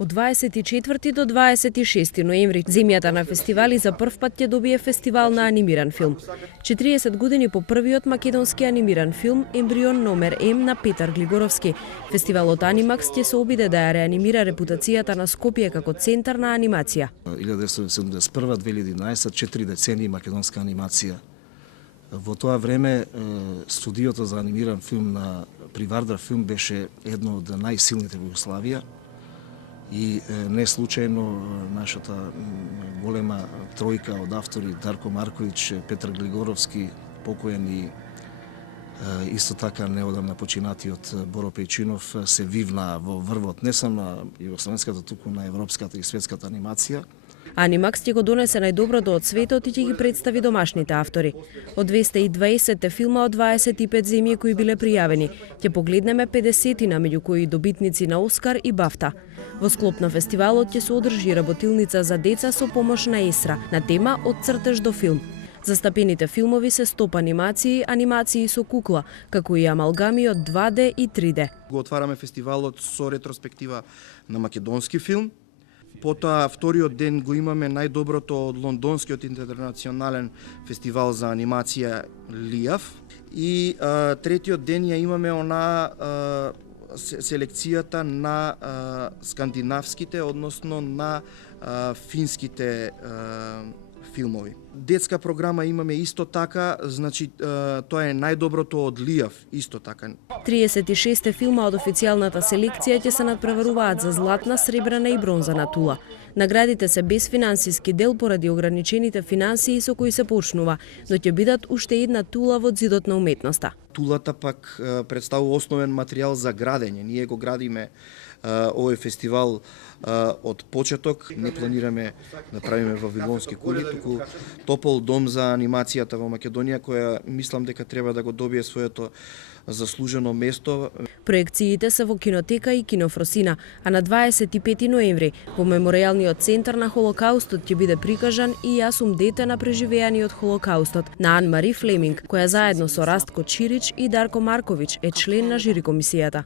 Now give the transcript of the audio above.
Од 24 до 26 ноември земјата на фестивали за прв пат ќе добие фестивал на анимиран филм. 40 години по првиот македонски анимиран филм Ембрион номер М на Петар Глигоровски. Фестивалот Анимакс ќе се обиде да ја реанимира репутацијата на Скопје како центар на анимација. 1971-2011, 4 децении македонска анимација. Во тоа време студиото за анимиран филм при Вардар филм беше едно од најсилните во Југославија и не случајно нашата голема тројка од автори Дарко Марковиќ, Петар Глигоровски, покоен и исто така неодамна починатиот Боро Пејчинов се вивнаа во врвот не само на југословенската, туку на европската и светската анимација. Анимакс ќе го донесе најдоброто од светот и ќе ги представи домашните автори. Од 220 филма од 25 земји кои биле пријавени, ќе погледнеме 50-на, меѓу кои добитници на Оскар и Бафта. Во склоп на фестивалот ќе се одржи работилница за деца со помош на ЕСРА на тема од цртеж до филм. Застапените филмови се стоп анимации, анимации со кукла, како и амалгами од 2D и 3D. Го отвараме фестивалот со ретроспектива на македонски филм. Потоа, вториот ден го имаме најдоброто од лондонскиот интернационален фестивал за анимација ЛИАФ. И третиот ден ја имаме селекцијата на скандинавските, односно на финските филмови. Детска програма имаме исто така, значи тоа е најдоброто од ЛИАФ, исто така. 36 филма од официјалната селекција ќе се надпреваруваат за златна, сребрена и бронзана тула. Наградите се без финансиски дел поради ограничените финансии со кои се почнува, но ќе бидат уште една тула во зидот на уметноста. Тулата пак представува основен материјал за градење. Ние го градиме овој фестивал од почеток. Не планираме да правиме вавилонски кули, туку топол дом за анимацијата во Македонија, која мислам дека треба да го добие своето заслужено место. Проекциите се во кинотека и кинофросина, а на 25 ноември во Меморијалниот центар на Холокаустот ќе биде прикажан и Јас сум дете на преживеаниот Холокаустот на Ан Мари Флеминг, која заедно со Растко Чирич и Дарко Марковиќ е член на жири комисијата.